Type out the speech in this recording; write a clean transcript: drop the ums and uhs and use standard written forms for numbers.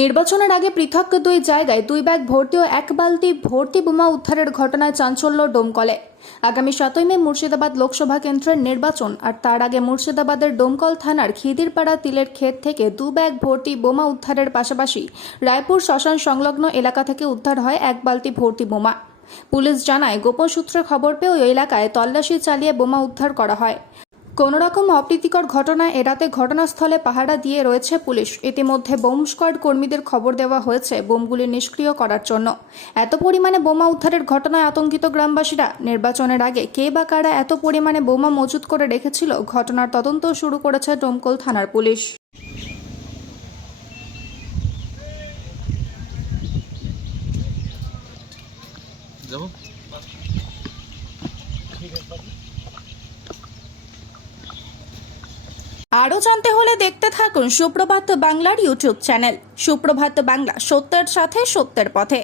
নির্বাচনের আগে পৃথক দুই জায়গায় 2 ব্যাগ ভর্তি ও 1 বালতি ভর্তি বোমা উদ্ধারের ঘটনায় চাঞ্চল্য ডোমকলে। আগামী 7ই মে মুর্শিদাবাদ লোকসভা কেন্দ্রের নির্বাচন, আর তার আগে মুর্শিদাবাদের ডোমকল থানার খিদিরপাড়া তিলের ক্ষেত থেকে 2 ব্যাগ ভর্তি বোমা উদ্ধারের পাশাপাশি রায়পুর শ্মশান সংলগ্ন এলাকা থেকে উদ্ধার হয় 1 বালতি ভর্তি বোমা। পুলিশ জানায়, গোপন সূত্রে খবর পেয়ে ওই এলাকায় তল্লাশি চালিয়ে বোমা উদ্ধার করা হয়। কোনো রকম অপ্রীতিকর ঘটনা এড়াতে ঘটনাস্থলে পাহারা দিয়ে রয়েছে পুলিশ। ইতিমধ্যে বোম স্কোয়াড কর্মীদের খবর দেওয়া হয়েছে বোমগুলি নিষ্ক্রিয় করার জন্য। এত পরিমাণে বোমা উদ্ধারের ঘটনায় আতঙ্কিত গ্রামবাসীরা। নির্বাচনের আগে কে বা কারা এত পরিমাণে বোমা মজুত করে রেখেছিল, ঘটনার তদন্ত শুরু করেছে ডোমকল থানার পুলিশ। আরও জানতে হলে দেখতে থাকুন সুপ্রভাত বাংলার ইউটিউব চ্যানেল। সুপ্রভাত বাংলা, সত্যের সাথে সত্যের পথে।